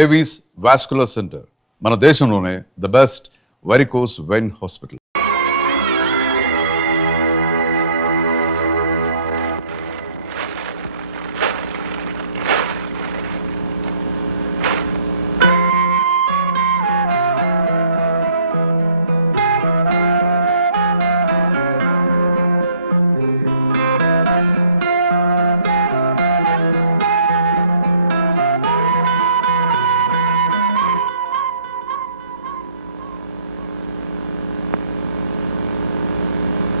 Avis vascular centre మన దేశంలోనే the best varicose vein hospital.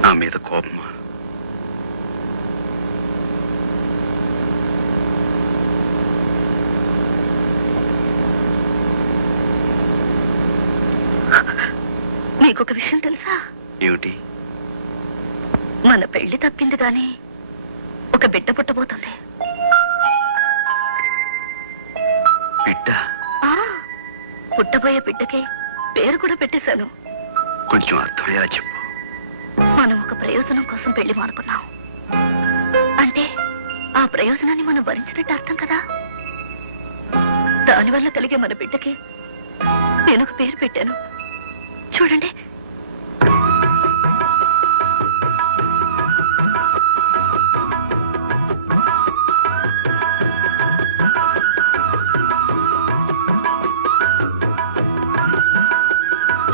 నా మీద కోపమా? నీకొక విషయం తెలుసా? ఏమిటి? మన పెళ్లి తప్పింది గాని ఒక బిడ్డ పుట్టబోతుంది. బిడ్డ? పుట్టబోయే బిడ్డకి పేరు కూడా పెట్టేశాను. కొంచెం అర్థమయ్యేలా చెప్పు. మనం ఒక ప్రయోజనం కోసం పెళ్లి మానుకున్నాం అంటే ఆ ప్రయోజనాన్ని మనం భరించినట్టు అర్థం కదా. దానివల్ల కలిగే మన బిడ్డకి నేను ఒక పేరు పెట్టాను. చూడండి.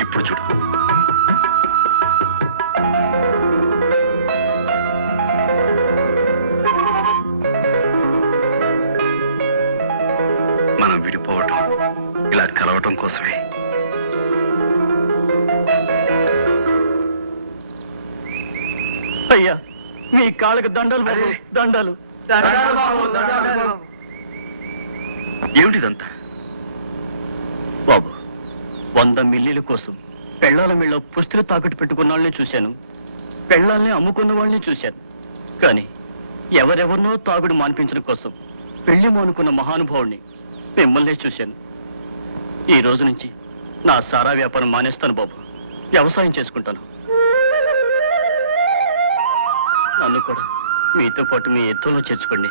ఇప్పుడు చూడు. మనం విడిపోవటం ఇలా కలవటం కోసమే. అయ్యా మీ కాళ్ళకి దండలు బాబు, దండలు. ఏమిటిదంతా? బాబు 100 మిల్లీల కోసం పెళ్ళాల మీళ్ళ పుస్తులు తాకట్టు పెట్టుకున్న వాళ్ళని చూశాను, పెళ్ళాలని అమ్ముకున్న వాళ్ళని చూశాను. కానీ ఎవరెవరినో తాగుడు మాన్పించడం కోసం పెళ్లి మానుకున్న మహానుభావుడిని మిమ్మల్నే చూశాను. ఈ రోజు నుంచి నా సారా వ్యాపారం మానేస్తాను బాబు, వ్యవసాయం చేసుకుంటాను. నన్ను కూడా మీతో పాటు మీ యుద్ధంలో చేర్చుకోండి.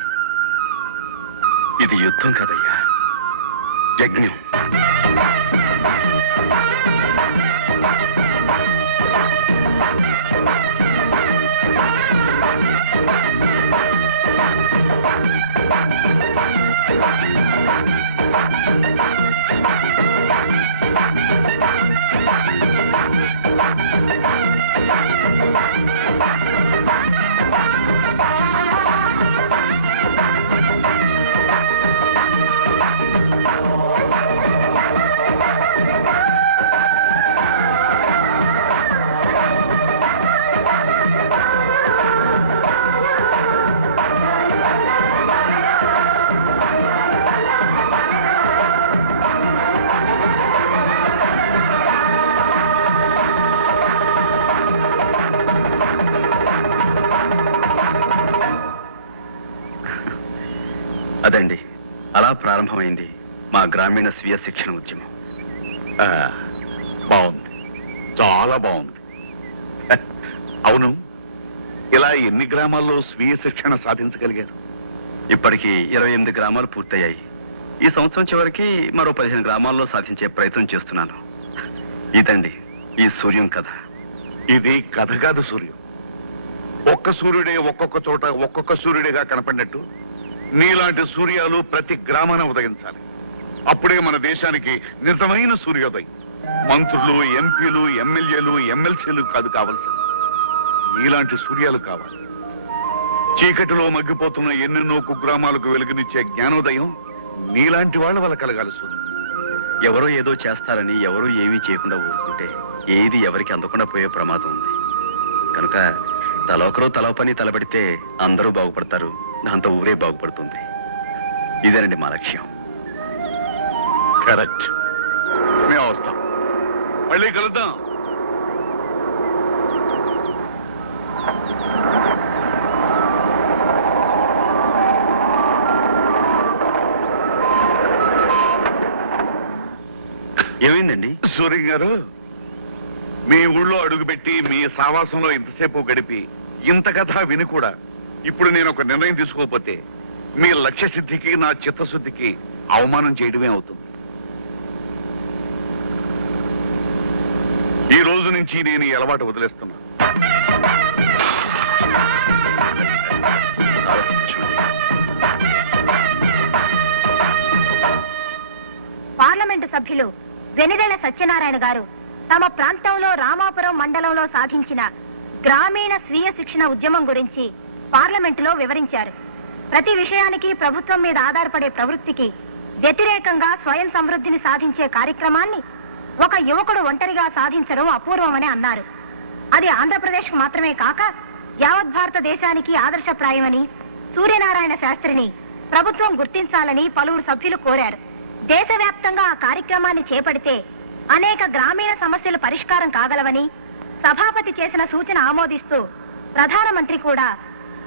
ఇది యుద్ధం కదయ్యా, యజ్ఞం. అదండి, అలా ప్రారంభమైంది మా గ్రామీణ స్వీయ శిక్షణ ఉద్యమం. బాగుంది, చాలా బాగుంది. అవును, ఇలా ఎన్ని గ్రామాల్లో స్వీయ శిక్షణ సాధించగలిగారు? ఇప్పటికి 28 గ్రామాలు పూర్తయ్యాయి. ఈ సంవత్సరం చివరికి మరో 15 గ్రామాల్లో సాధించే ప్రయత్నం చేస్తున్నాను. ఇదండి ఈ సూర్యం కథ. ఇది కథ కాదు సూర్యం. ఒక్క సూర్యుడే ఒక్కొక్క చోట ఒక్కొక్క సూర్యుడిగా కనపడినట్టు నీలాంటి సూర్యాలు ప్రతి గ్రామాన ఉదయించాలి. అప్పుడే మన దేశానికి నిజమైన సూర్యోదయం. మంత్రులు, ఎంపీలు, ఎమ్మెల్యేలు, ఎమ్మెల్సీలు కాదు కావాల్సింది, నీలాంటి సూర్యాలు కావాలి. చీకటిలో మగ్గిపోతున్న ఎన్నెన్నో కుగ్రామాలకు వెలుగునిచ్చే జ్ఞానోదయం నీలాంటి వాళ్ళ వల్ల కలగాలి సూర్యం. ఎవరో ఏదో చేస్తారని ఎవరూ ఏమీ చేయకుండా ఊరుకుంటే ఏది ఎవరికి అందకుండా పోయే ప్రమాదం ఉంది. కనుక తలొకరు తల పని తలబడితే అందరూ బాగుపడతారు, దాంతో ఊరే బాగుపడుతుంది. ఇదేనండి మా లక్ష్యం. కరెక్ట్. మేము వస్తాం, మళ్ళీ కలుద్దాం. ఏమైందండి? సూర్య గారు, మీ ఊళ్ళో అడుగుపెట్టి మీ సావాసంలో ఇంతసేపు గడిపి ఇంత కథ విని కూడా ఇప్పుడు నేను ఒక నిర్ణయం తీసుకోకపోతే మీ లక్ష్య సిద్ధికి నా చిత్తశుద్ధికి అవమానం చేయడమే అవుతుంది. ఈ రోజు నుంచి నేను ఈ అలవాటు వదిలేస్తున్నా. పార్లమెంటు సభ్యులు వెనిదెల సత్యనారాయణ గారు తమ ప్రాంతంలో రామాపురం మండలంలో సాధించిన గ్రామీణ స్వీయ శిక్షణ ఉద్యమం గురించి పార్లమెంటులో వివరించారు. ప్రతి విషయానికి ప్రభుత్వం మీద ఆధారపడే ప్రవృత్తికి వ్యతిరేకంగా స్వయం సమృద్ధిని సాధించే కార్యక్రమాన్ని ఒక యువకుడు ఒంటరిగా సాధించడం అపూర్వమని అన్నారు. అది ఆంధ్రప్రదేశ్ మాత్రమే కాక యావత్ భారతదేశానికి ఆదర్శప్రాయమని సూర్యనారాయణ శాస్త్రిని ప్రభుత్వం గుర్తించాలని పలువురు సభ్యులు కోరారు. దేశవ్యాప్తంగా ఆ కార్యక్రమాన్ని చేపడితే అనేక గ్రామీణ సమస్యలు పరిష్కారం కాగలవని సభాపతి చేసిన సూచన ఆమోదిస్తూ ప్రధానమంత్రి కూడా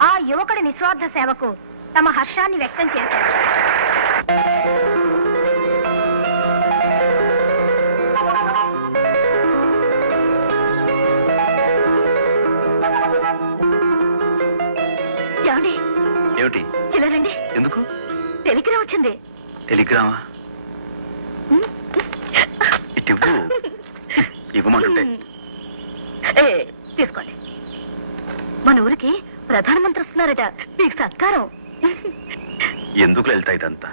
ఆ యువకుడి నిస్వార్థ సేవకు తమ హర్షాన్ని వ్యక్తం చేశారు. ఏమండి? ఏమిటి? ఇలా రండి. ఎందుకు? టెలిగ్రామ్ వచ్చింది. టెలిగ్రామా? ఇటు ఇవ్వమంటుంటే. ఏ, తీసుకోండి. మన ఊరికి ప్రధానమంత్రి వస్తున్నారట. మీకు సత్కారం. ఎందుకు వెళ్తా ఇదంతా?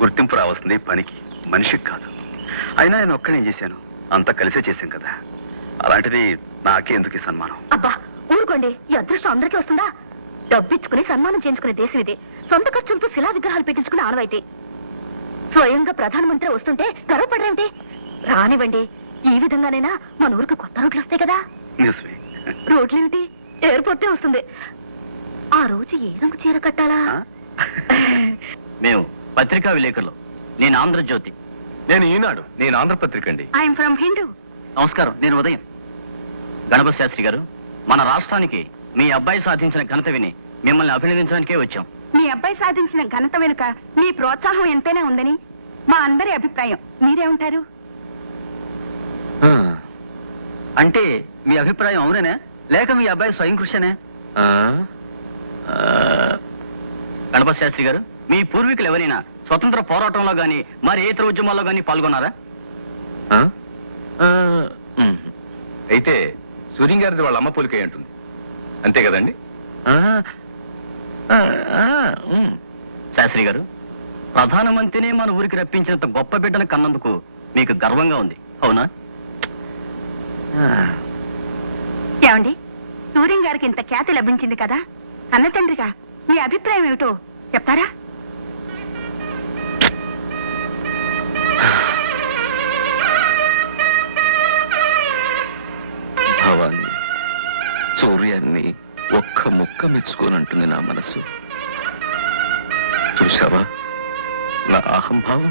గుర్తింపు రావాల్సింది పనికి, మనిషికి కాదు. అయినా నేను ఒక్కనే చేశాను, అంతా కలిసే చేశాం కదా. అలాంటిది నాకే ఎందుకు ఈ సన్మానం? అబ్బా ఊరుకోండి. ఈ అదృష్టం అందరికీ వస్తుందా? డబ్బిచ్చుకుని సన్మానం చేయించుకునే దేశం ఇది. సొంత ఖర్చులతో శిలా విగ్రహాలు పెట్టించుకునే ఆనవాయితీ. స్వయంగా ప్రధానమంత్రి వస్తుంటే గర్వపడరేమిటి? రానివ్వండి. ఈ విధంగానైనా మన ఊరికి కొత్త రోడ్లు వస్తాయి కదా. నిజమే. రోడ్లేమిటి, ఎయిర్పోర్టే వస్తుంది. ఆ రోజు ఏ రంగు చీర కట్టాలా? మేము పత్రికా విలేకరులు. నేను ఆంధ్రజ్యోతి. నేను ఈనాడు. నేను ఆంధ్రపత్రిక అండి. I'm from Hindu. నమస్కారం, నేను ఉదయం. గణపతి శాస్త్రి గారు, మన రాష్ట్రానికి మీ అబ్బాయి సాధించిన ఘనత విని మిమ్మల్ని అభినందించడానికే వచ్చాం. మీ అబ్బాయి సాధించిన ఘనత వెనుక మీ ప్రోత్సాహం ఎంతైనా ఉందని మా అందరి అభిప్రాయం. మీరేమంటారు? అంటే మీ అభిప్రాయం అవునేనా, లేక మీ అబ్బాయి స్వయం కృషినే? గణపతి శాస్త్రి గారు, మీ పూర్వీకులు ఎవరైనా స్వతంత్ర పోరాటంలో గాని మరి ఏ ఇతర ఉద్యమాల్లో గాని పాల్గొన్నారా? అయితే సూర్యం గారిది వాళ్ళ అమ్మ పోలికై ఉంటుంది, అంతే కదండి? శాస్త్రి గారు, ప్రధానమంత్రినే మన ఊరికి రప్పించినంత గొప్ప బిడ్డను కన్నందుకు మీకు గర్వంగా ఉంది, అవునా? ఏమండి, సూర్యం గారికి ఇంత ఖ్యాతి లభించింది కదా, అన్న తండ్రిగా మీ అభిప్రాయం ఏమిటో చెప్తారా? భవాన్ని, సూర్యాన్ని ఒక్క ముక్క మెచ్చుకోనంటుంది నా మనసు. చూసావా నా అహంభావం?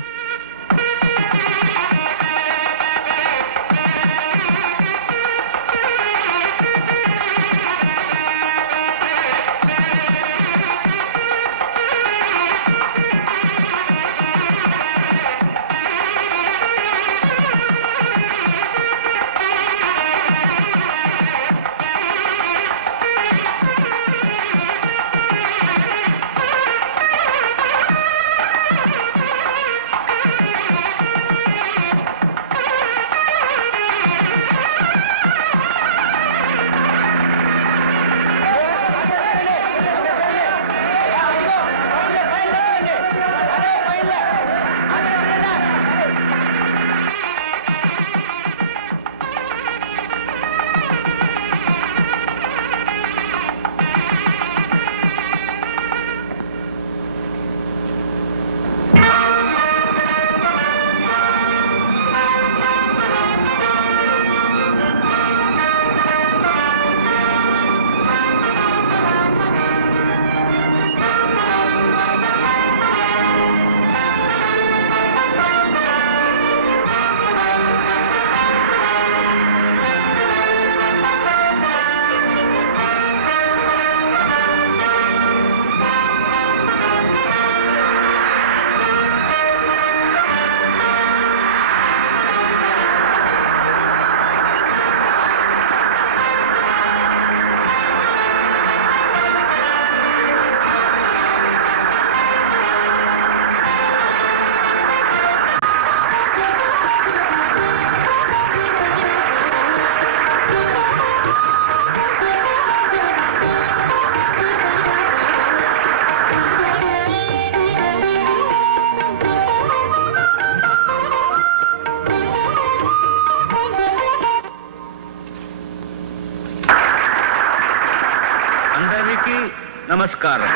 Namaskaram.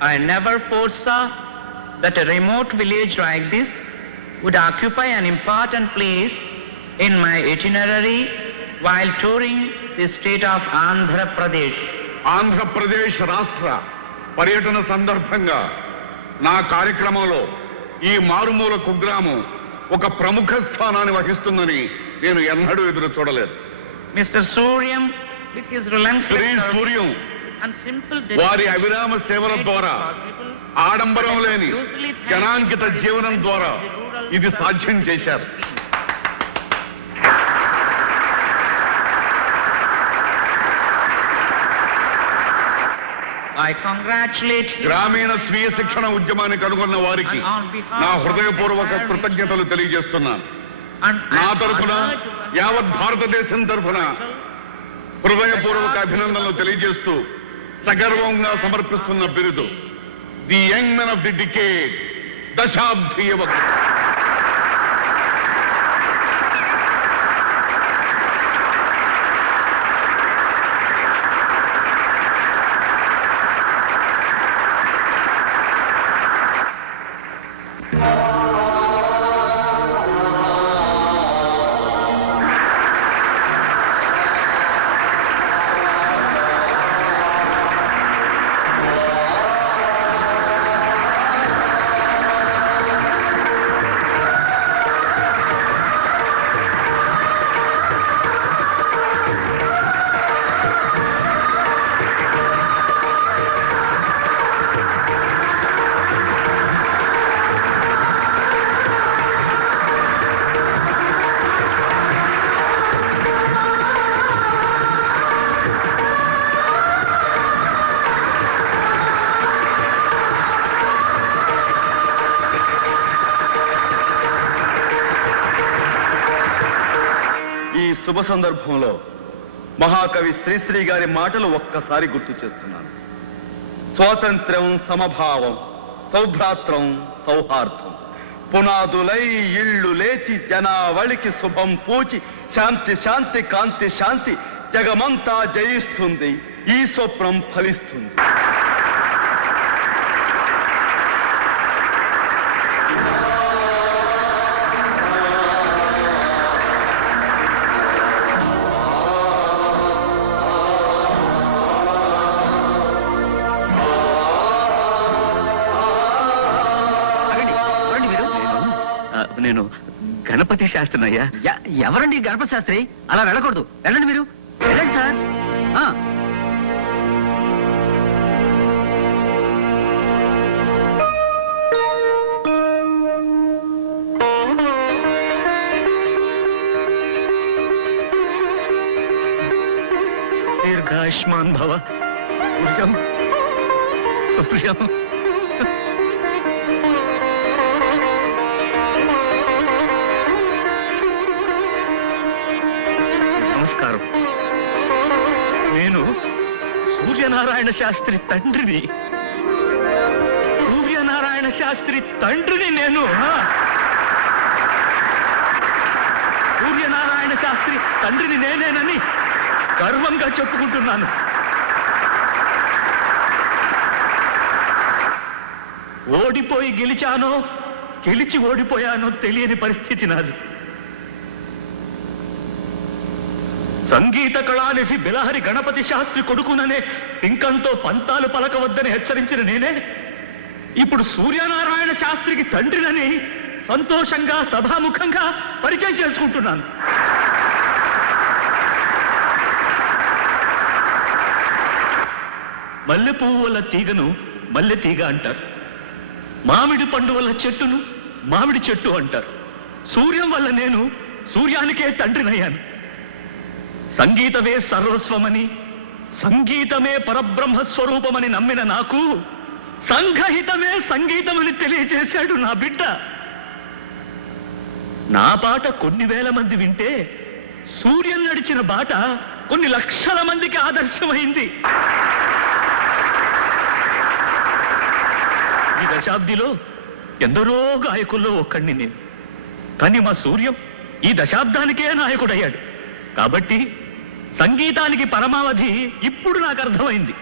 I never foresaw that a remote village like this would occupy an important place in my itinerary while touring the state of Andhra Pradesh. Andhra Pradesh రాష్ట్ర పర్యటన సందర్భంగా నా కార్యక్రమంలో ఈ మారుమూల కుగ్రామం ఒక ప్రముఖ స్థానాన్ని వహిస్తుందని నేను ఎన్నడూ ఎదురు చూడలేదు. Mr. Suryam, with his relentless Shri Suryam and simple వారి అవిరామ సేవల ద్వారా ఆడంబరం లేని జనాంకిత జీవనం ద్వారా ఇది సాధ్యం చేశారు. I congratulate him. గ్రామీణ స్వీయ శిక్షణ ఉద్యమాన్ని కనుగొన్న వారికి నా హృదయపూర్వక కృతజ్ఞతలు తెలియజేస్తున్నాను. నా తరఫున యావత్ భారతదేశం తరఫున హృదయపూర్వక అభినందనలు తెలియజేస్తూ సగర్వంగా సమర్పిస్తున్న బిరుదు the young men of the decade, దశాబ్ది యువకుడు. శుభ సందర్భంలో మహాకవి శ్రీశ్రీ గారి మాటలు ఒక్కసారి గుర్తు చేస్తున్నాను. స్వాతంత్ర్యం, సమభావం, సౌభ్రాత్రం, సౌహార్దం పునాదులై ఇళ్ళు లేచి జనావళికి శుభం పూచి శాంతి శాంతి కాంతి శాంతి జగమంతా జయిస్తుంది, ఈ స్వప్నం ఫలిస్తుంది. నేను గణపతి శాస్త్రిని అయ్యా. ఎవరండి గణపతి శాస్త్రి? అలా వెళ్ళకూడదు, వెళ్ళండి మీరు, వెళ్ళండి సార్. దీర్ఘాయుష్మాన్ భవ. సూర్యం, సూర్యం. నమస్కారం. నేను సూర్యనారాయణ శాస్త్రి తండ్రిని. సూర్యనారాయణ శాస్త్రి తండ్రిని నేను. సూర్యనారాయణ శాస్త్రి తండ్రిని నేనేనని గర్వంగా చెప్పుకుంటున్నాను. ఓడిపోయి గెలిచానో, గెలిచి ఓడిపోయానో తెలియని పరిస్థితి నాది. సంగీత కళానిధి బిలహరి గణపతి శాస్త్రి కొడుకుననే పింకంతో పంతాలు పలకవద్దని హెచ్చరించిన నేనే ఇప్పుడు సూర్యనారాయణ శాస్త్రికి తండ్రినని సంతోషంగా సభాముఖంగా పరిచయం చేసుకుంటున్నాను. మల్లె పువ్వు వల్ల తీగను మల్లె తీగ అంటారు. మామిడి పండు వల్ల చెట్టును మామిడి చెట్టు అంటారు. సూర్యం వల్ల నేను సూర్యానికే తండ్రినయ్యాను. సంగీతమే సర్వస్వమని, సంగీతమే పరబ్రహ్మస్వరూపమని నమ్మిన నాకు సంఘహితమే సంగీతమని తెలియజేశాడు నా బిడ్డ. నా బాట కొన్ని వేల మంది వింటే సూర్యం నడిచిన బాట కొన్ని లక్షల మందికి ఆదర్శమైంది. ఈ దశాబ్దిలో ఎందరో గాయకుల్లో ఒక్కడిని నేను. కానీ మా సూర్యం ఈ దశాబ్దానికే నాయకుడయ్యాడు. కాబట్టి సంగీతానికి పరమావధి ఇప్పుడు నాకు అర్థమైంది.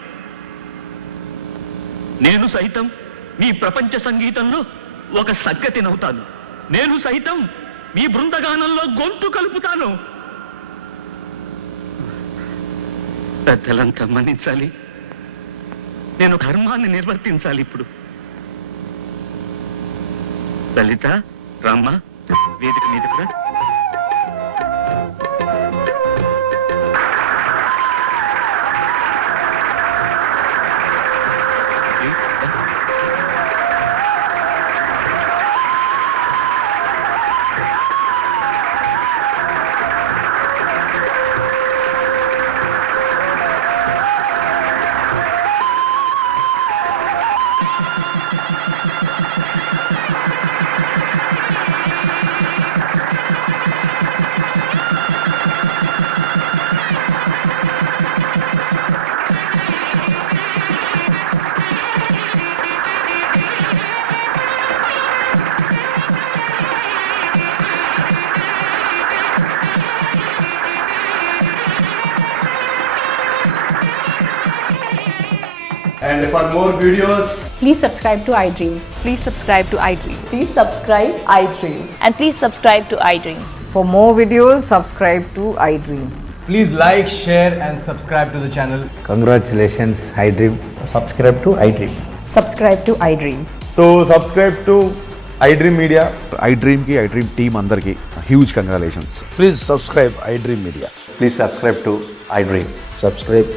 నేను సైతం మీ ప్రపంచ సంగీతంలో ఒక సగ్గతినవుతాను. నేను సైతం మీ బృందగానంలో గొంతు కలుపుతాను. పెద్దలంతా మన్నించాలి. నేను ధర్మాన్ని నిర్వర్తించాలి. ఇప్పుడు లలిత, రామ్మ, వేదిక మీదకు రా. And for more videos, Please subscribe to iDream. Please subscribe to iDream. Please subscribe iDream. And please subscribe to iDream. For more videos, subscribe to iDream. please like, share, and subscribe to the channel. Congratulations, iDream. Subscribe to iDream. Subscribe to iDream. So, subscribe to iDream Media. iDream team అందరికి huge congratulations. Please subscribe iDream Media. Please subscribe to iDream. Subscribe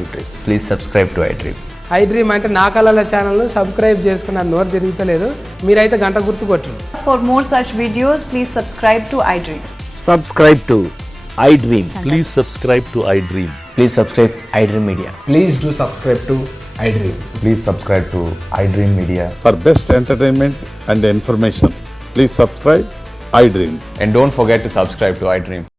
iDream. Please subscribe to iDream. iDream అంటే నా కళల ఛానల్ను subscribe చేసుకున్న నోరు తిరుగుతలేదు. మీరైతే గంట గుర్తు కొట్టండి. For more such videos, please subscribe to iDream. Subscribe to iDream. Please subscribe to iDream. Please subscribe iDream Media. Please do subscribe to iDream. Please subscribe to iDream Media. For best entertainment and information, please subscribe iDream. And don't forget to subscribe to iDream.